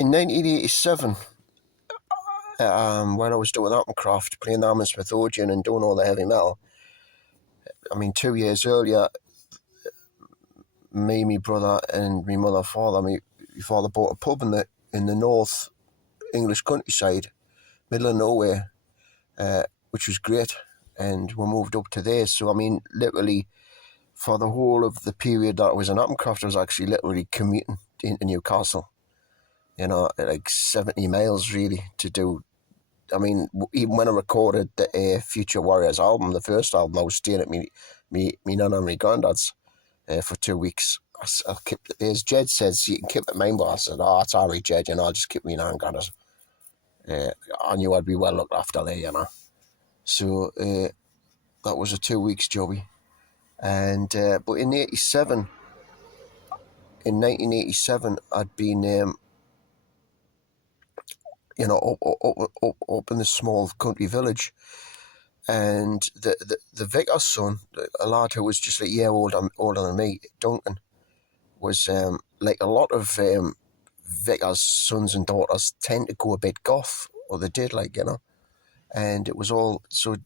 In 1987, when I was doing Applecroft, playing the Hammersmith Odeon and doing all the heavy metal, 2 years earlier, me, my brother, and my mother and father, my father bought a pub in the North English countryside, middle of nowhere, which was great, and we moved up to there. So literally, for the whole of the period that I was in Applecroft, I was actually literally commuting into Newcastle. Like 70 miles really to do. Even when I recorded the Future Warriors album, the first album, I was staying at me nana and my granddad's for 2 weeks. I kept, as Jed says, you can keep it mine, but I said, it's all right, Jed, I'll just keep me nana and granddad's. I knew I'd be well looked after there, So that was a 2 weeks jobby. And but in 1987, I'd been up in this small country village, and the vicar's son, a lad who was just a year older than me, Duncan, was like a lot of vicars' sons and daughters tend to go a bit goth, or they did, and it was all so,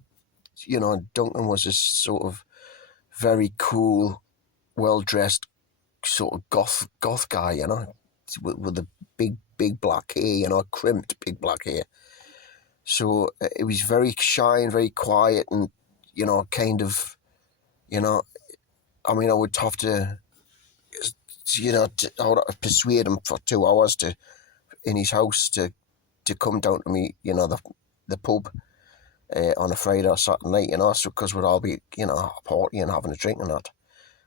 Duncan was this sort of very cool, well-dressed sort of goth guy, with the big black hair, crimped big black hair. So it was very shy and very quiet, and kind of, I would have to, I would have to persuade him for 2 hours in his house to come down to me, the pub on a Friday or Saturday night, so because we'd all be, partying, having a drink and that.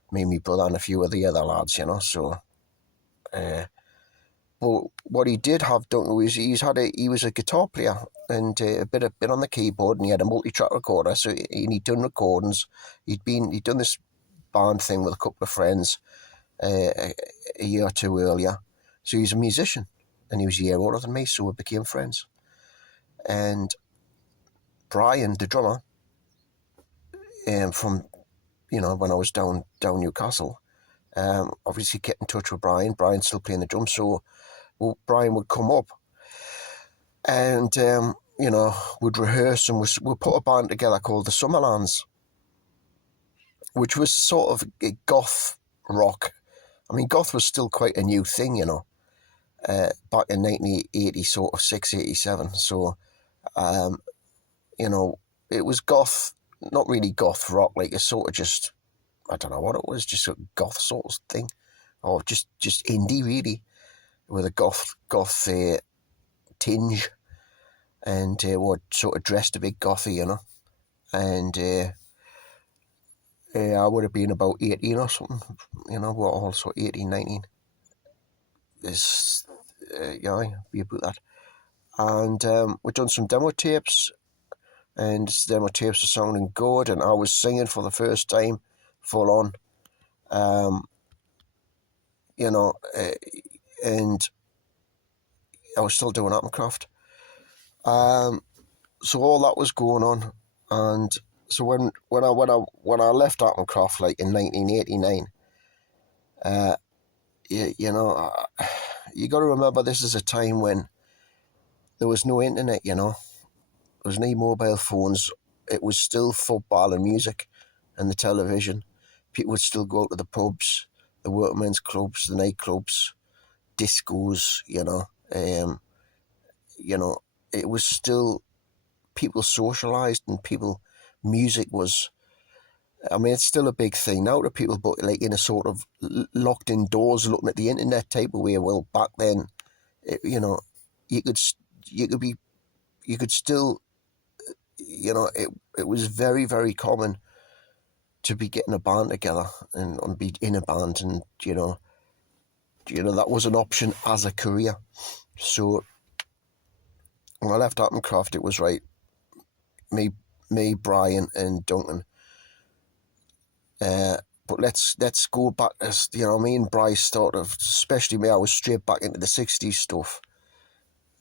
Me, my brother, and a few of the other lads, so. But what he did have, Duncan, was he was a guitar player and a bit on the keyboard, and he had a multi-track recorder. So he'd done recordings. He'd done this band thing with a couple of friends a year or two earlier. So he's a musician, and he was a year older than me, so we became friends. And Brian, the drummer, from when I was down Newcastle, obviously kept in touch with Brian. Brian's still playing the drums, so Brian would come up and, would rehearse, and we'd put a band together called the Summerlands, which was sort of a goth rock. Goth was still quite a new thing, back in 1980, sort of 87. So, it was goth, not really goth rock, like a sort of just, I don't know what it was, just a goth sort of thing, or just indie really, with a goth tinge, and what sort of dressed a bit gothy, and I would have been about 18 or something, we're also 18, 19. Be about that. And we've done some demo tapes, and the demo tapes are sounding good, and I was singing for the first time, full on, and I was still doing Applecroft. So all that was going on, and so when I left Applecroft, like in 1989, you got to remember this is a time when there was no internet, there was no mobile phones. It was still football and music and the television. People would still go out to the pubs, the workmen's clubs, the nightclubs, discos, it was still, people socialised, and music was, it's still a big thing now to people, but like in a sort of locked indoors looking at the internet type of way. Well, back then, you could still, it was very, very common to be getting a band together and be in a band, and that was an option as a career. So when I left Applecroft, it was right, me, Brian, and Duncan. But let's go back, as me and Bryce started, especially me, I was straight back into the 60s stuff,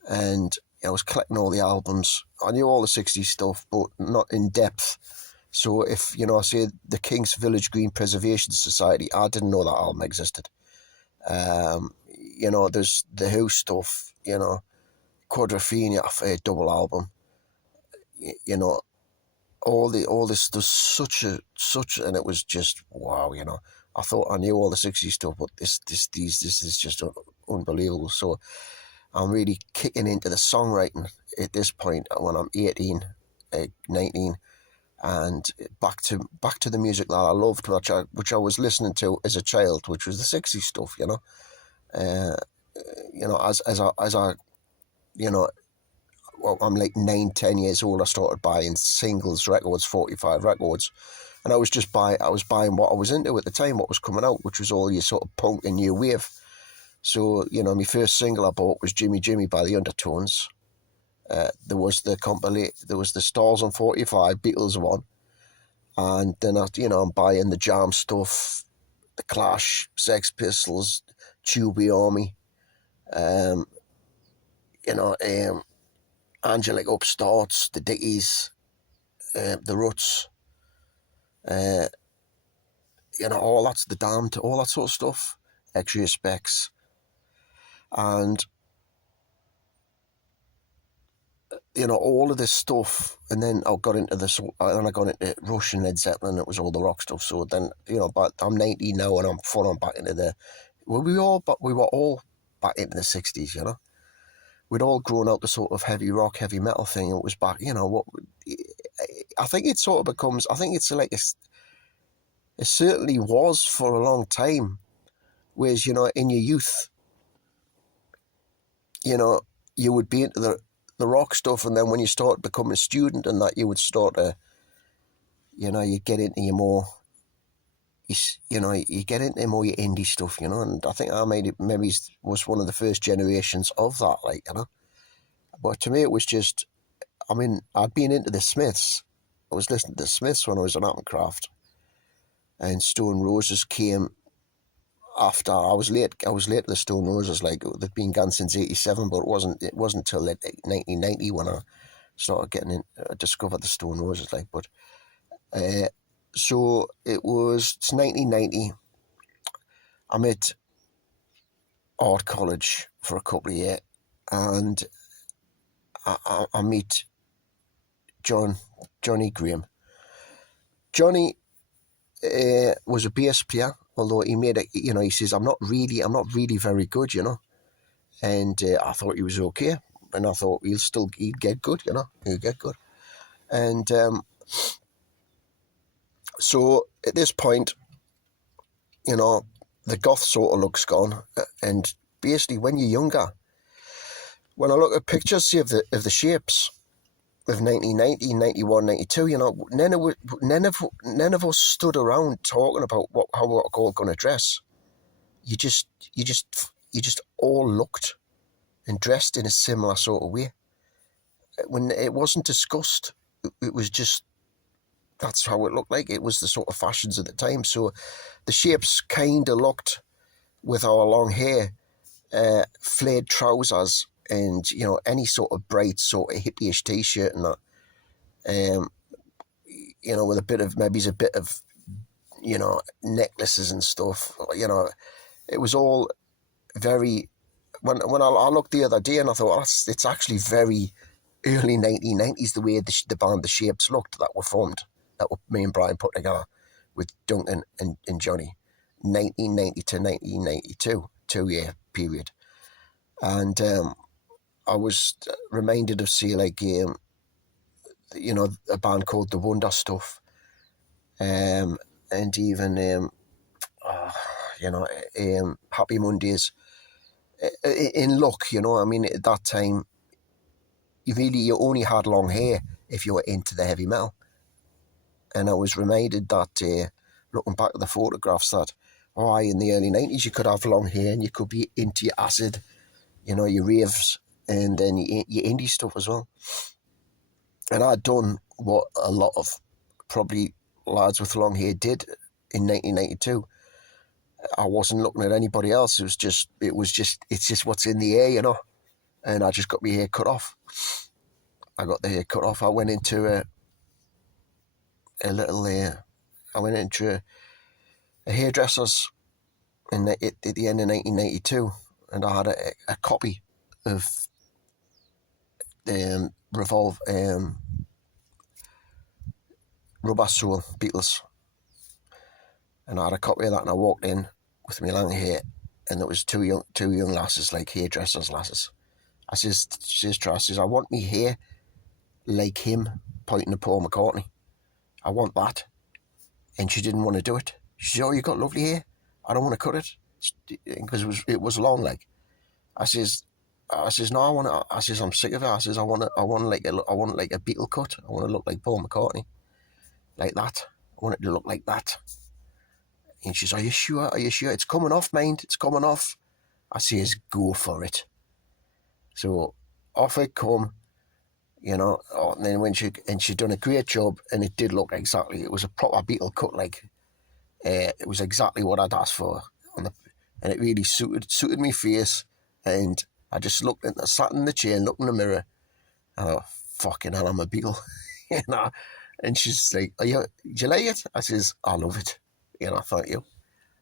and I was collecting all the albums. I knew all the 60s stuff, but not in depth. So if, I say the King's Village Green Preservation Society, I didn't know that album existed. you know, there's the Who stuff, you know, Quadrophenia, double album, you know, all this, there's such, and it was just, wow, you know. I thought I knew all the 60s stuff, but this is just unbelievable. So I'm really kicking into the songwriting at this point when I'm 18, 19, and back to the music that I loved, which I was listening to as a child, which was the 60s stuff, you know. You know, as I, you know, well, I'm like 9, 10 years old, I started buying singles records, 45 records, and I was buying what I was into at the time, what was coming out, which was all your sort of punk and new wave. So, you know, my first single I bought was Jimmy Jimmy by the Undertones. There was the Stars on 45, Beatles one, and then I'm buying the Jam stuff, the Clash, Sex Pistols, Tubby Army, Angelic Upstarts, the Dickies, the Ruts, all that's the Damned, all that sort of stuff, Extra Specs, and all of this stuff. And then I got into Rush and Led Zeppelin. It was all the rock stuff. So then, but I'm 90 now, and I'm full on back into we were all back into the 60s. We'd all grown out the sort of heavy rock, heavy metal thing. It was back. I think it sort of becomes. I think it's like it certainly was for a long time. Whereas in your youth, you would be into the rock stuff, and then when you start becoming a student and that, you would start to, you get into your more, you get into more your indie stuff, and I think I maybe was one of the first generations of that, but to me it was just, I'd been into the Smiths. I was listening to the Smiths when I was on Attencraft, and Stone Roses came after. I was late to the Stone Roses, they'd been gone since '87, but it wasn't until 1990 when I started getting discovered the Stone Roses, but so it's 1990. I'm at art college for a couple of years, and I meet Johnny Graham. Johnny was a bass player, although he made it. He says, I'm not really very good, and I thought he was okay, and I thought he'd get good, he'd get good, and so at this point, the goth sort of look's gone, and basically when you're younger, when I look at pictures, say, of the Shapes of 1990, 91, 92, none of us stood around talking about how we're all going to dress. You just all looked and dressed in a similar sort of way. When it wasn't discussed, it was just, that's how it looked like. It was the sort of fashions at the time. So the Shapes kind of looked, with our long hair, flared trousers, and any sort of bright sort of hippie-ish t-shirt and that, with a bit of necklaces and stuff. It was all very. When I looked the other day, and I thought, it's actually very early 1990s, the way the band The Shapes looked, that were formed, that me and Brian put together with Duncan and Johnny, 1990 to 1992, 2-year period. And I was reminded of, say, a band called The Wonder Stuff, and even Happy Mondays. In look, at that time, you only had long hair if you were into the heavy metal. And I was reminded that, looking back at the photographs, that in the early 90s you could have long hair and you could be into your acid, your raves, and then your indie stuff as well. And I'd done what a lot of probably lads with long hair did in 1992. I wasn't looking at anybody else. It's just what's in the air, And I just got my hair cut off. I got the hair cut off. I went into a hairdresser's at the end of 1992, and I had a copy of Rubber Soul Beatles, and I had a copy of that, and I walked in with my long hair, and there was two young lasses, like hairdressers lasses. I says, I want me hair like him, pointing to Paul McCartney. I want that. And she didn't want to do it. She said, oh, you got lovely hair. I don't want to cut it, because it was long. Like, I says, no, I want to. I says, I'm sick of it. I says, I want like a Beatle cut. I want to look like Paul McCartney, like that. I want it to look like that. And she's, are you sure? Are you sure? It's coming off, mind. It's coming off. I says, go for it. So off it come, you know. And then when she'd done a great job, and it did look exactly. It was a proper Beatle cut, like. It was exactly what I'd asked for, and it really suited my face. And I just sat in the chair and looked in the mirror, and I thought, fucking hell, I'm a Beatle, you know. And she's like, do you like it? I says, I love it, you know, thank you.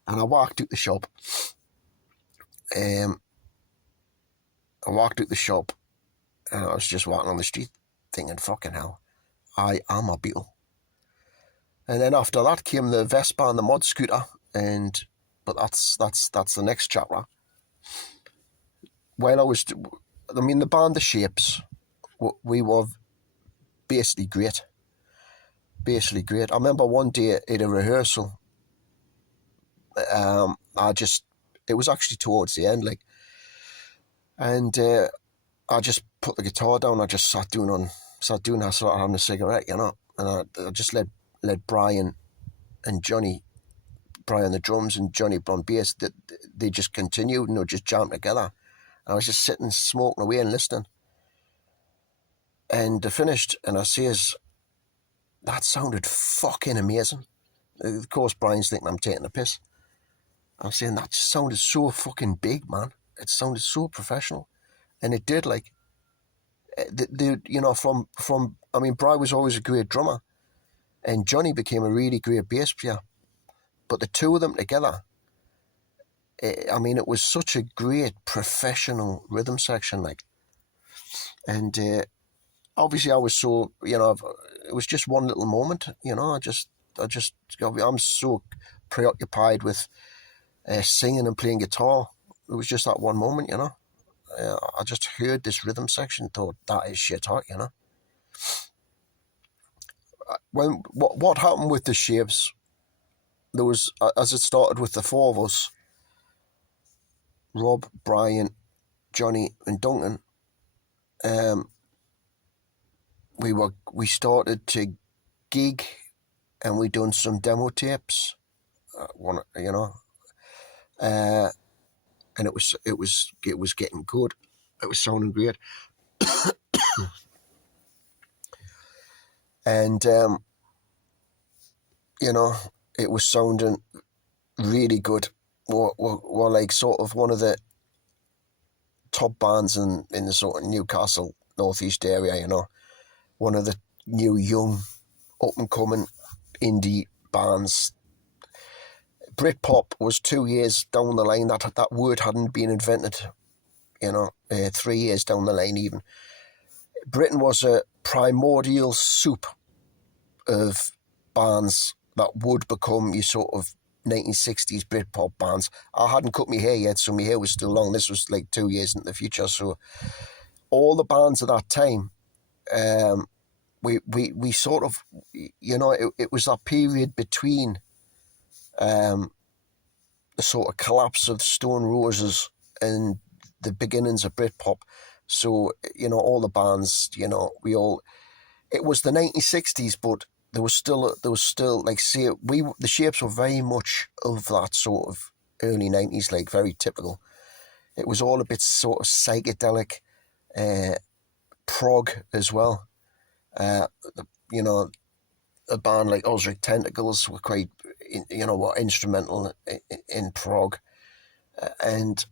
And I walked out the shop. And I was just walking on the street thinking, fucking hell, I am a Beatle. And then after that came the Vespa and the mod scooter, but that's the next chapter. While the band The Shapes, we were basically great. I remember one day at a rehearsal, it was actually towards the end, like, and I just put the guitar down. I just sat down. I started having a cigarette, you know, and I just let Brian and Johnny, Brian the drums and Johnny on bass, they just continued, and they just jammed together. I was just sitting, smoking away and listening. And they finished, and I says, that sounded fucking amazing. Of course, Brian's thinking I'm taking the piss. I'm saying, that just sounded so fucking big, man. It sounded so professional. And it did, like, you know, Brian was always a great drummer, and Johnny became a really great bass player. But the two of them together, it was such a great professional rhythm section, like. And obviously I was so, you know, it was just one little moment, you know. I'm so preoccupied with singing and playing guitar. It was just that one moment, you know. I just heard this rhythm section, thought, that is shit hot, you know. What happened with The Shapes, there was, as it started with the four of us, Rob, Brian, Johnny and Duncan, we started to gig, and we done some demo tapes, you know, and it was getting good. It was sounding great. And you know, it was sounding really good. We're like sort of one of the top bands in the sort of Newcastle northeast area, you know, one of the new young up and coming indie bands. Britpop was 2 years down the line. That word hadn't been invented, you know, 3 years down the line even. Britain was a primordial soup of bands that would become your sort of 1960s Britpop bands. I hadn't cut my hair yet, so my hair was still long. This was like 2 years into the future. So all the bands of that time, we sort of, you know, it was that period between the sort of collapse of Stone Roses and the beginnings of Britpop. So, you know, all the bands, you know, it was the 1960s, but there was still like, say, the Shapes were very much of that sort of early 90s, like very typical. It was all a bit sort of psychedelic, prog as well. You know, a band like Ozric Tentacles were quite, you know, were instrumental in prog, and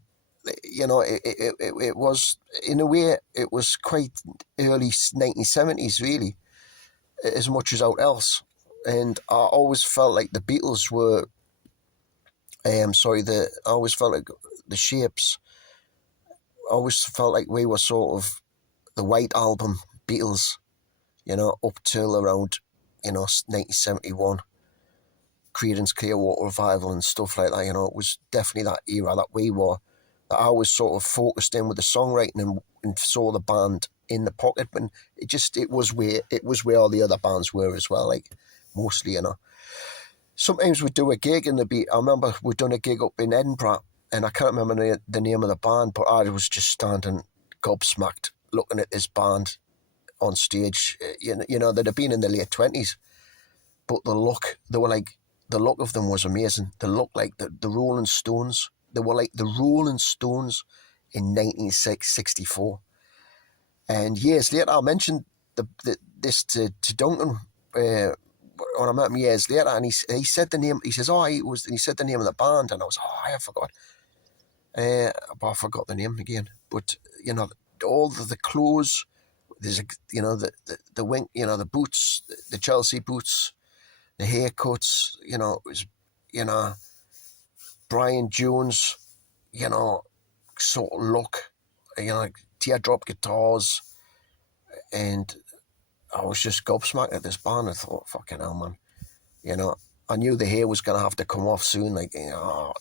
you know, it was, in a way, it was quite early 1970s, really, as much as out else. And I always felt like the Beatles were, I always felt like the Shapes always felt like we were sort of the White Album Beatles, up till around, 1971, Creedence Clearwater Revival and stuff like that. It was definitely that era that I was sort of focused in with the songwriting and saw the band in the pocket, but it was where all the other bands were as well, like mostly, Sometimes we'd do a gig in the beat. I remember we'd done a gig up in Edinburgh, and I can't remember the name of the band, but I was just standing gobsmacked looking at this band on stage. They'd have been in the late 20s, but the look of them was amazing. They looked like the Rolling Stones. They were like the Rolling Stones in 1964. And years later, I mentioned this to Duncan when I met him years later, and he said the name. He says, "Oh, he said the name of the band," and I was, "Oh, I forgot." But I forgot the name again. But all the clothes, there's the wing, the boots, the Chelsea boots, the haircuts, it was, Brian Jones, sort of look, teardrop guitars, and I was just gobsmacked at this band. I thought, fucking hell, man. I knew the hair was going to have to come off soon. Like, I've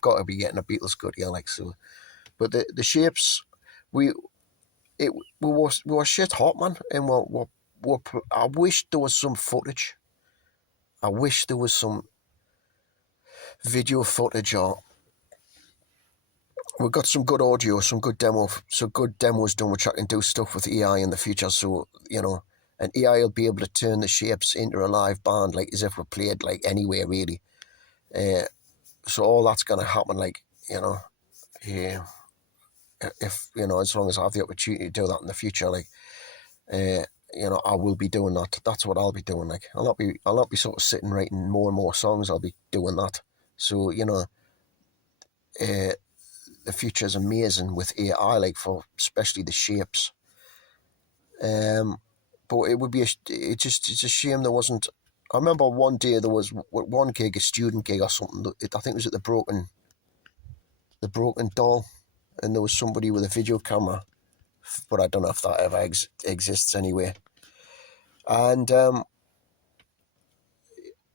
got to be getting a Beatles good here, like, so. But the shapes, we were shit hot, man. And I wish there was some footage. I wish there was some video footage, or we've got some good audio, some good demos done, which I can do stuff with AI in the future. So, and AI will be able to turn the shapes into a live band, like as if we played like anywhere really. So all that's going to happen, like, yeah, if, as long as I have the opportunity to do that in the future, like, I will be doing that. That's what I'll be doing. Like, I'll not be sort of sitting writing more and more songs. I'll be doing that. So, the future is amazing with AI, like, for especially the shapes. But it would be it's a shame there wasn't. I remember one day there was one gig, a student gig or something. I think it was at the Broken Doll, and there was somebody with a video camera, but I don't know if that ever exists anyway. And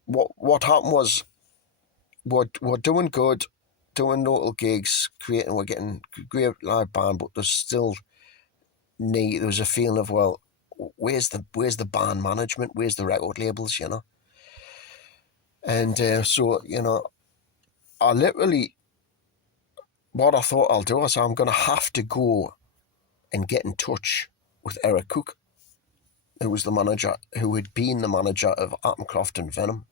what happened was we're doing good, doing local gigs, we're getting great live band, but there was a feeling of, well, where's the band management, where's the record labels, and so I literally, what I thought I'll do is I'm going to have to go and get in touch with Eric Cook, who was the manager, who had been the manager of Attencroft and Venom.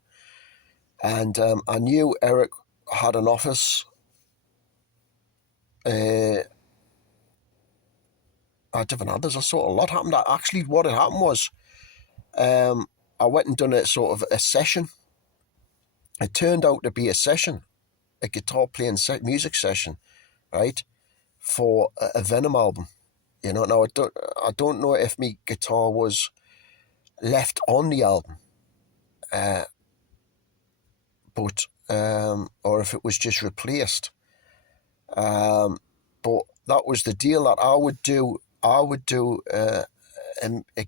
And I knew Eric had an office at different others. I saw a lot happened. Actually, what had happened was I went and done a sort of a session. It turned out to be a guitar playing music session, right, for a Venom album. Now I don't know if my guitar was left on the album, but or if it was just replaced. But that was the deal, that I would do a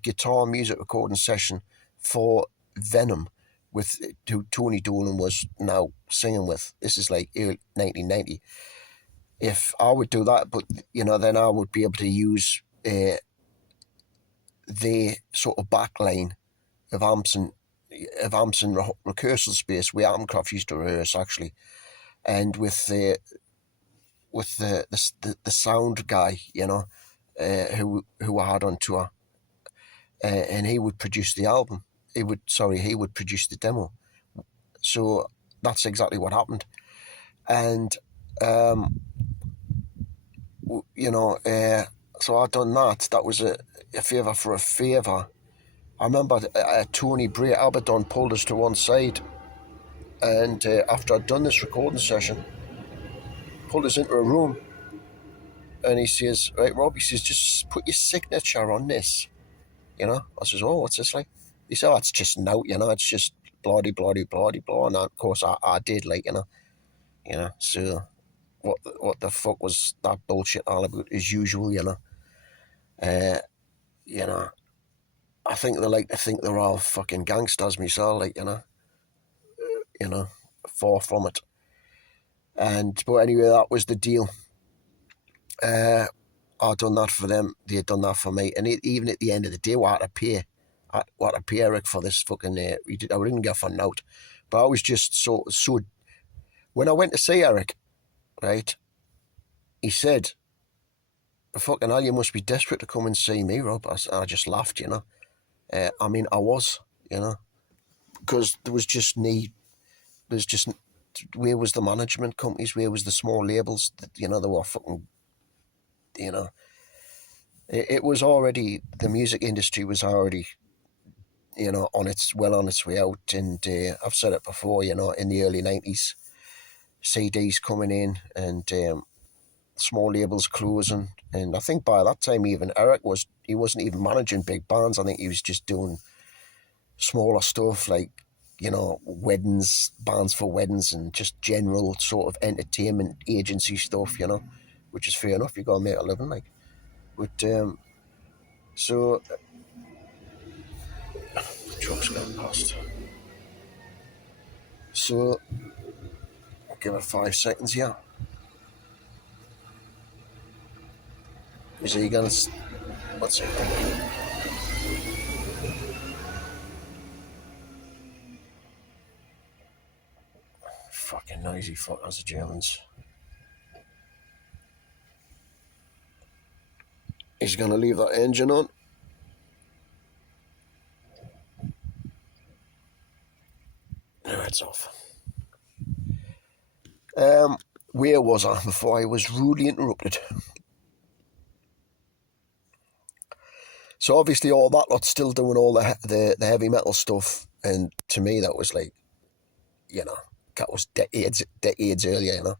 guitar music recording session for Venom, with who Tony Dolan was now singing with. This is like 1990. If I would do that, but then I would be able to use the sort of backline of amps and rehearsal space where Attencroft used to rehearse, actually, and with the sound guy, who I had on tour, and he would produce the album. He would produce the demo. So that's exactly what happened, and so I done that. That was a favour for a favour. I remember Tony Bray, Abaddon, pulled us to one side, and after I'd done this recording session, pulled us into a room, and he says, "Right, Rob," he says, "just put your signature on this." I says, "Oh, what's this like?" He said, "Oh, it's just note, it's just bloody, bloody, bloody, blah." And of course I did, like, so what the fuck was that bullshit all about as usual, you know. You know, I think they like to think they're all fucking gangsters myself, like, you know, far from it. But anyway, that was the deal. I done that for them, they had done that for me, and even at the end of the day, what I pay Eric for this fucking, I didn't get for note, but I was just so, when I went to see Eric, right, he said, fucking hell, you must be desperate to come and see me, Rob. I just laughed, you know. I mean, I was, you know, because there's just, where was the management companies, where was the small labels, you know, they were fucking, you know, it was already, the music industry was already, you know, on its way out. And I've said it before, you know, in the early 90s, CDs coming in, and small labels closing. And I think by that time, even Eric he wasn't even managing big bands. I think he was just doing smaller stuff like, you know, weddings, bands for weddings, and just general sort of entertainment agency stuff, you know, which is fair enough. You got to make a living, like. But so truck's gone past. So I'll give it 5 seconds here. Is he gonna? What's it? Fucking noisy fuckers, the Germans. He's gonna leave that engine on. No, it's off. Where was I before I was rudely interrupted? So obviously all that lot's still doing all the heavy metal stuff, and to me that was like, you know, that was decades earlier, you know.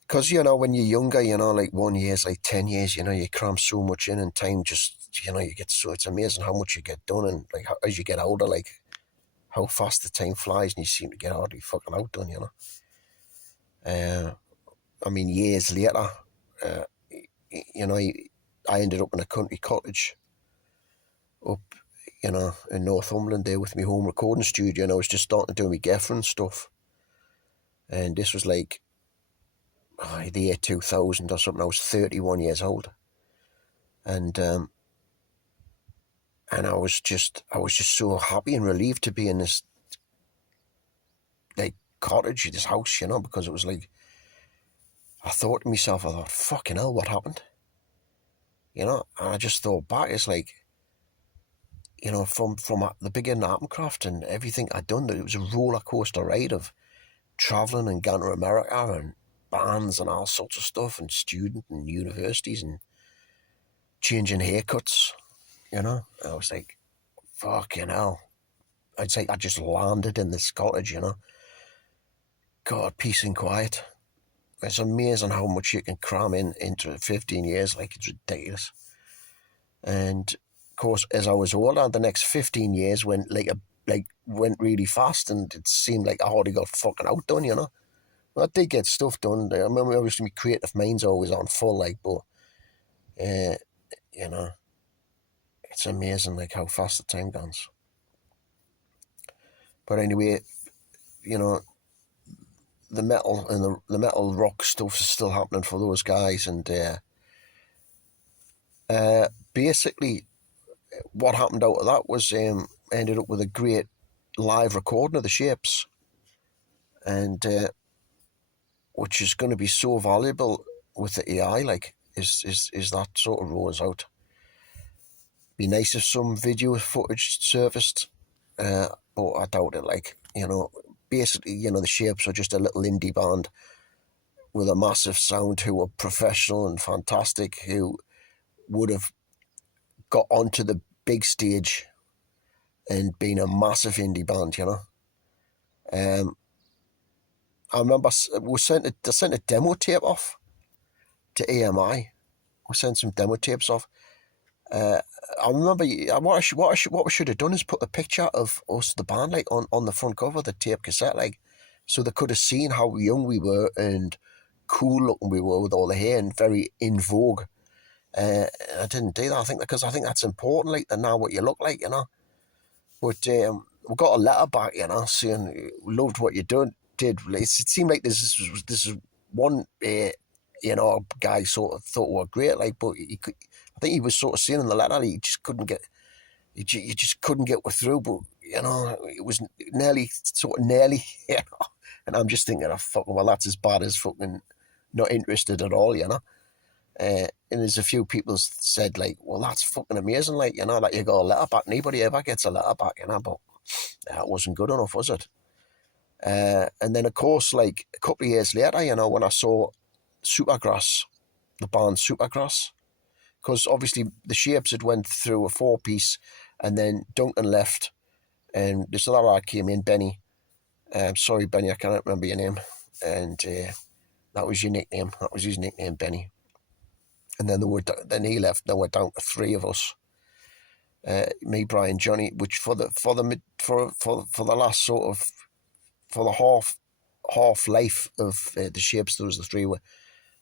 Because, you know, when you're younger, you know, like 1 year's like 10 years, you know, you cram so much in, and time just, you know, it's amazing how much you get done, and like as you get older, like how fast the time flies, and you seem to get hardly fucking outdone, you know. I mean, years later, you know, I ended up in a country cottage up, you know, in Northumberland there with my home recording studio, and I was just starting to do my girlfriend stuff. And this was like the year 2000 or something. I was 31 years old, and I was just so happy and relieved to be in this like cottage, this house, you know, because it was like, I thought to myself, fucking hell, what happened? You know, and I just thought back, it's like, you know, from the beginning of Appencraft and everything I'd done, it was a roller coaster ride of travelling and going to America and bands and all sorts of stuff, and student and universities and changing haircuts, you know. And I was like, fucking hell. I'd say I just landed in this cottage, you know. God, peace and quiet. It's amazing how much you can cram into 15 years, like it's ridiculous. And of course, as I was older, the next 15 years went went really fast, and it seemed like I already got fucking outdone, you know. Well, I did get stuff done. I remember, obviously, my creative mind's always on full, like, but you know, it's amazing like how fast the time goes. But anyway, you know, the metal and the metal rock stuff is still happening for those guys, and basically what happened out of that was ended up with a great live recording of the Shapes, and which is going to be so valuable with the AI, like, is that sort of rolls out. Be nice if some video footage surfaced, but I doubt it. Like, you know, basically, you know, the Shapes are just a little indie band with a massive sound who were professional and fantastic, who would have got onto the big stage and been a massive indie band, you know. I remember they sent a demo tape off to AMI. We sent some demo tapes off, I remember what we should have done is put a picture of us, the band, like on the front cover of the tape cassette, like, so they could have seen how young we were and cool looking we were with all the hair and very in vogue. I didn't do that. I think that's important, like, to know what you look like, But we got a letter back, saying we loved what you did. It seemed like this is one, guy sort of thought we were great, like, but I think he was sort of saying in the letter he just couldn't get, you just couldn't get through. But it was nearly, And I'm just thinking, fucking, well, that's as bad as fucking not interested at all, And there's a few people said, like, well, that's fucking amazing, like, that you got a letter back. Nobody ever gets a letter back, but that wasn't good enough, was it? And then, of course, like, a couple of years later, when I saw Supergrass, the band Supergrass, because obviously the Shapes had went through a 4-piece, and then Duncan left, and this other guy came in, Benny. Sorry, Benny, I can't remember your name. And that was your nickname. That was his nickname, Benny. And then he left. Then we're down to 3 of us. Me, Brian, Johnny. Which for the last sort of, for the half life of the Shapes, there was the 3 were,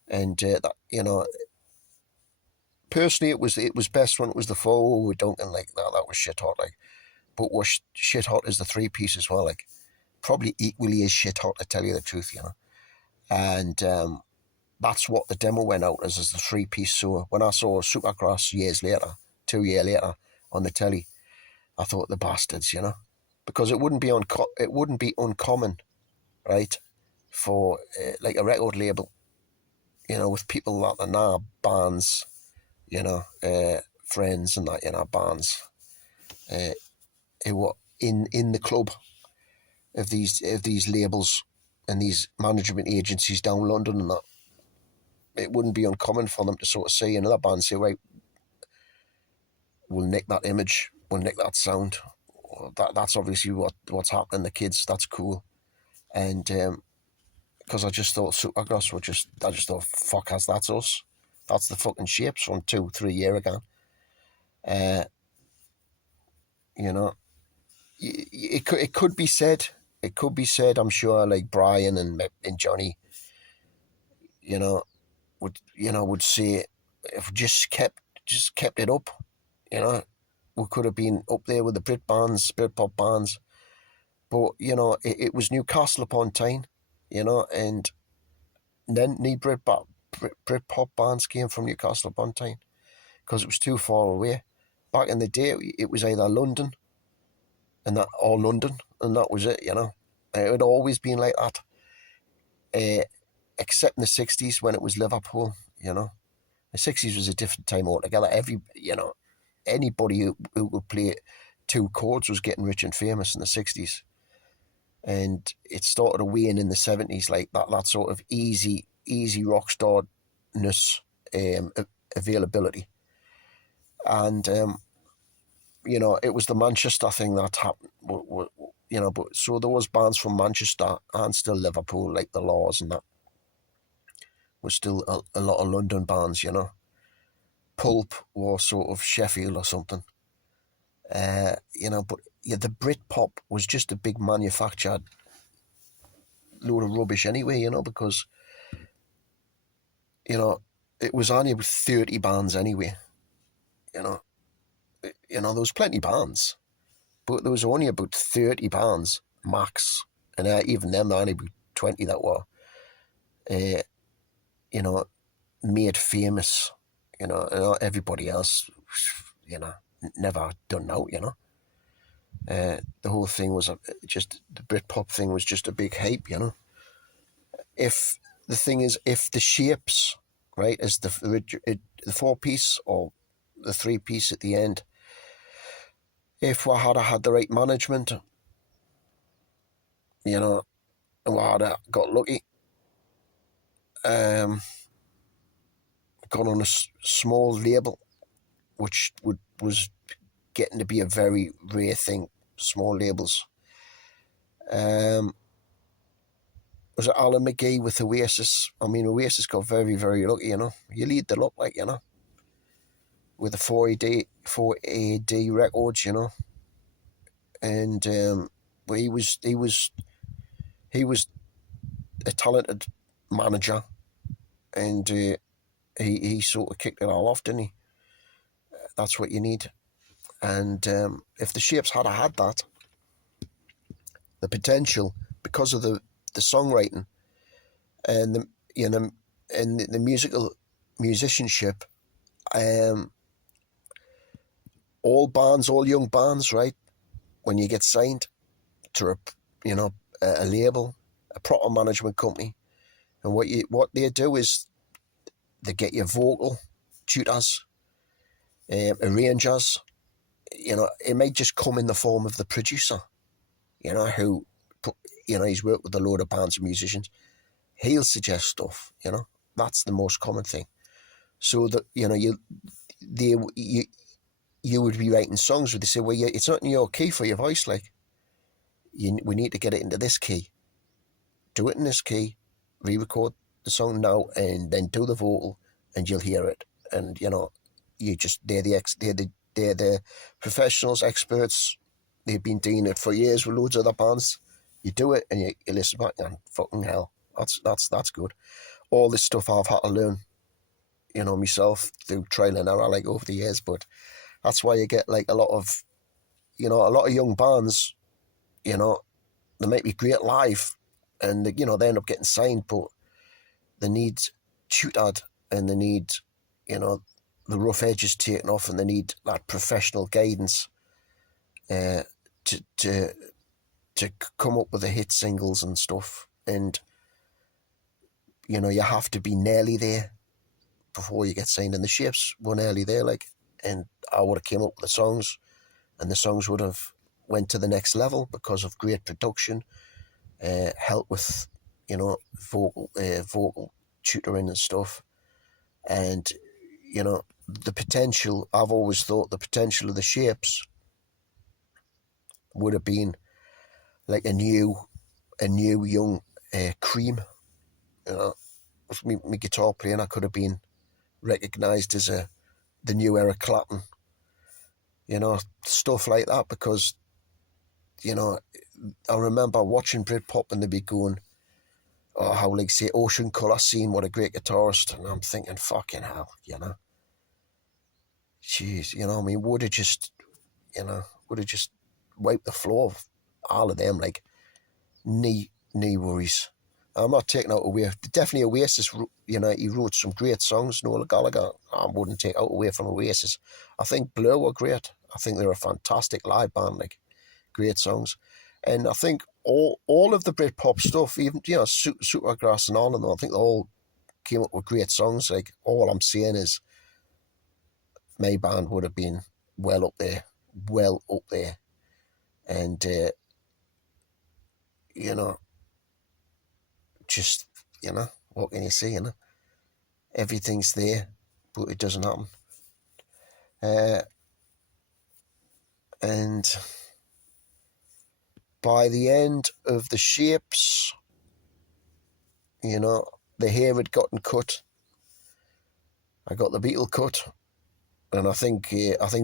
and that, personally, it was best when it was the 4 with Duncan, like that was shit hot, like. But what shit hot is the 3-piece as well, like. Probably equally as shit hot, to tell you the truth, And that's what the demo went out as the 3-piece. So when I saw Supergrass 2 years later on the telly, I thought, the bastards, because it wouldn't be uncommon, right, for like a record label, with people that are now bands, friends and that, bands, who were in the club of these labels and these management agencies down London, and that it wouldn't be uncommon for them to sort of see another band say, right, we'll nick that image, we'll nick that sound. That's obviously what's happening. The kids, that's cool. And because I just thought Supergrass I just thought, fuck, that's us. That's the fucking Shapes from 2-3 years ago. It could be said. It could be said, I'm sure, like Brian and Johnny, would say, if we just kept it up, we could have been up there with the Britpop bands. But, it was Newcastle upon Tyne, and then the Britpop bands came from Newcastle upon Tyne because it was too far away. Back in the day, it was either London or London, and that was it, It had always been like that, except in the 60s when it was Liverpool, The 60s was a different time altogether. Anybody who would play 2 chords was getting rich and famous in the 60s. And it started to wane in the 70s, like that sort of easy rock starness, availability. And, it was the Manchester thing that happened, but so there was bands from Manchester and still Liverpool, like the Laws and that. Was still a lot of London bands, Pulp was sort of Sheffield or something. But yeah, the Britpop was just a big manufactured load of rubbish anyway, because, it was only about 30 bands anyway, there was plenty of bands, but there was only about 30 bands max, and even them, only about 20 that were, made famous, and everybody else, never done out, the whole thing was just, the Britpop thing was just a big hype, If the thing is, if the Shapes, right, is the 4-piece or the 3-piece at the end, if we had had the right management, and we had got lucky, got on a small label, which was getting to be a very rare thing, small labels. Was it Alan McGee with Oasis? I mean, Oasis got very, very lucky, You lead the luck, like, with the 4AD records, you know, and he was a talented manager, and he sort of kicked it all off, didn't he? That's what you need. And if the Shapes had had that, the potential, because of the songwriting and the, you know, and the musicianship, all young bands, right? When you get signed to a label, a proper management company, and what they do is they get you vocal tutors, arrangers. You know, it might just come in the form of the producer, you know, who, he's worked with a load of bands and musicians. He'll suggest stuff, you know. That's the most common thing. So that, you know, you would be writing songs where they say, well, yeah, it's not in your key for your voice, like, we need to get it into this key. Do it in this key, re-record the song now, and then do the vocal, and you'll hear it. And, you know, they're the professionals, experts. They've been doing it for years with loads of other bands. You do it, and you listen back, and fucking hell, that's good. All this stuff I've had to learn, you know, myself through trial and error, like, over the years. But that's why you get, like, a lot of young bands, you know, they might be great live, and they end up getting signed, but they need tutored, and they need, you know, the rough edges taken off, and they need that professional guidance to come up with the hit singles and stuff. And, you know, you have to be nearly there before you get signed. And the Shapes were nearly there, like, and I would have came up with the songs, and the songs would have went to the next level because of great production, help with, you know, vocal tutoring and stuff. And, you know, the potential, I've always thought the potential of the Shapes would have been like a new young Cream. You know, with me guitar playing, I could have been recognised as the new Eric Clapton. You know, stuff like that, because, you know, I remember watching Britpop, and they'd be going, oh, how, like, say, Ocean Colour Scene, what a great guitarist. And I'm thinking, fucking hell, you know. Jeez, you know, I mean, would have just wiped the floor of all of them, like, knee worries. I'm not taking out away. Definitely Oasis, you know, he wrote some great songs. Noel Gallagher, I wouldn't take out away from Oasis. I think Blur were great. I think they're a fantastic live band, like, great songs. And I think all of the Britpop stuff, even, you know, Supergrass and all of them, I think they all came up with great songs. Like, all I'm saying is my band would have been well up there. And, you know, just, you know, what can you say, you know? Everything's there, but it doesn't happen. And by the end of the Shapes, you know, the hair had gotten cut. I got the Beatle cut, and I think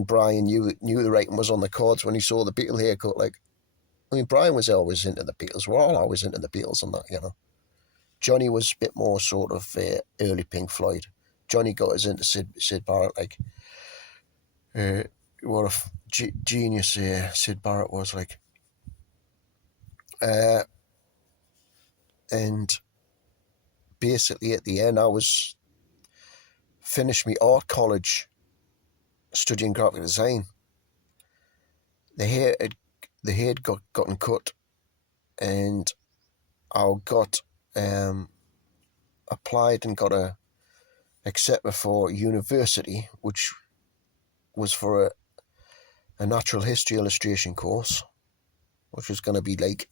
Brian knew the writing was on the cards when he saw the Beatle haircut. Like, I mean, Brian was always into the Beatles. We're all always into the Beatles and that, you know. Johnny was a bit more sort of early Pink Floyd. Johnny got us into Sid Barrett, like, what a genius Sid Barrett was, like. And basically at the end, I was finished my art college studying graphic design. The hair had gotten cut, and I got applied and got accepted for university, which was for a natural history illustration course, which was going to be like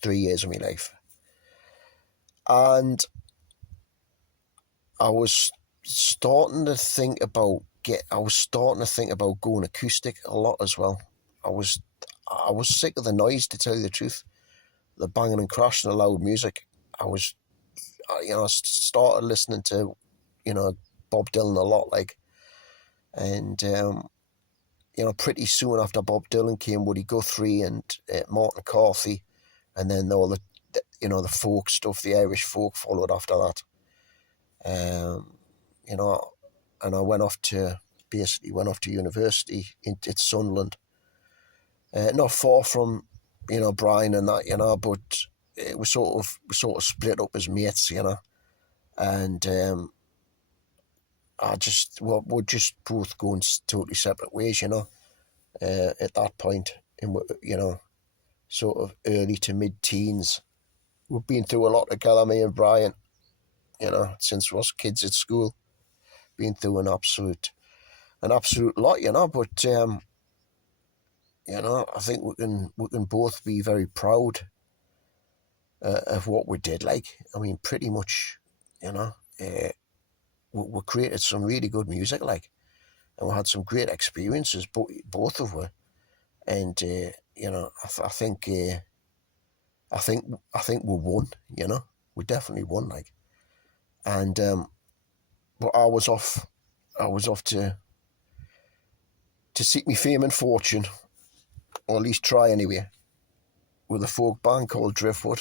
3 years of my life. And I was starting to think about going acoustic a lot as well. I was sick of the noise, to tell you the truth, the banging and crashing of loud music. I started listening to, you know, Bob Dylan a lot, like, And pretty soon after Bob Dylan came Woody Guthrie and Martin McCarthy, and then all the folk stuff, the Irish folk followed after that. And I went off to university at Sunderland, not far from Brian and that, but we sort of split up as mates, and we're just both going totally separate ways, at that point in sort of early to mid-teens. We've been through a lot together, me and Brian, since we was kids at school. Been through an absolute lot, but I think we can both be very proud of what we did. Like, I mean, pretty much, we created some really good music, like, and we had some great experiences, both of us. And I think we won. We definitely won. Like, and but I was off to seek me fame and fortune, or at least try anyway, with a folk band called Driftwood.